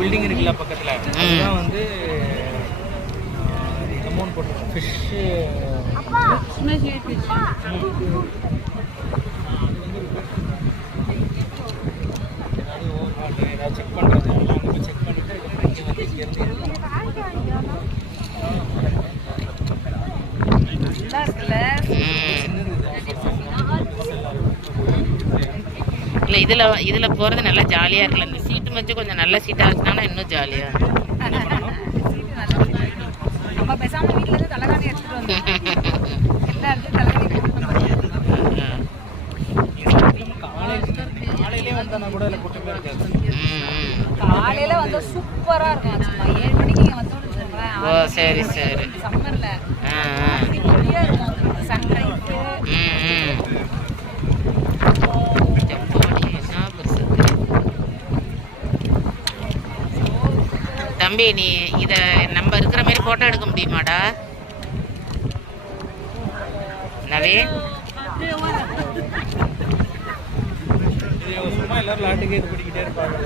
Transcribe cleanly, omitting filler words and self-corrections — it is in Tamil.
பில்டிங் இருக்குல்ல பக்கத்தில், அதுதான் வந்து அமௌண்ட் போட்டு ஃபிஷ்ஷு ஏதாவது செக் பண்ணுறது அங்கே செக் பண்ணிவிட்டு இங்கே வந்து இங்கேருந்து இல்லை இதில் போகிறது நல்லா ஜாலியாக இருக்குல்ல. இந்த சீட்டு வச்சு கொஞ்சம் நல்ல சீட்டாக இருந்துச்சுன்னா இன்னும் ஜாலியாக நம்ம பேசாம வீட்ல இருந்து தலைகாணி எடுத்துட்டு வந்தோம். காலையிலே வந்தானா கூட இல்லை கூட்டமே இருக்காது. காலையில வந்து சூப்பரா இருக்கும். 7 மணிக்கு இங்க வந்தோம்னு வச்சுக்கோங்களேன். ஓ சரி சரி. சம்மர்ல நிறைய இருக்கும் சன்ரைஸ். தம்பி நீ இதை நம்ம இருக்கிற மாதிரி ஃபோட்டோ எடுக்க முடியுமாடா நவீன்? சும்மா எல்லாரும் விளையாட்டுக்கே இது பண்ணிக்கிட்டே இருப்பாங்க.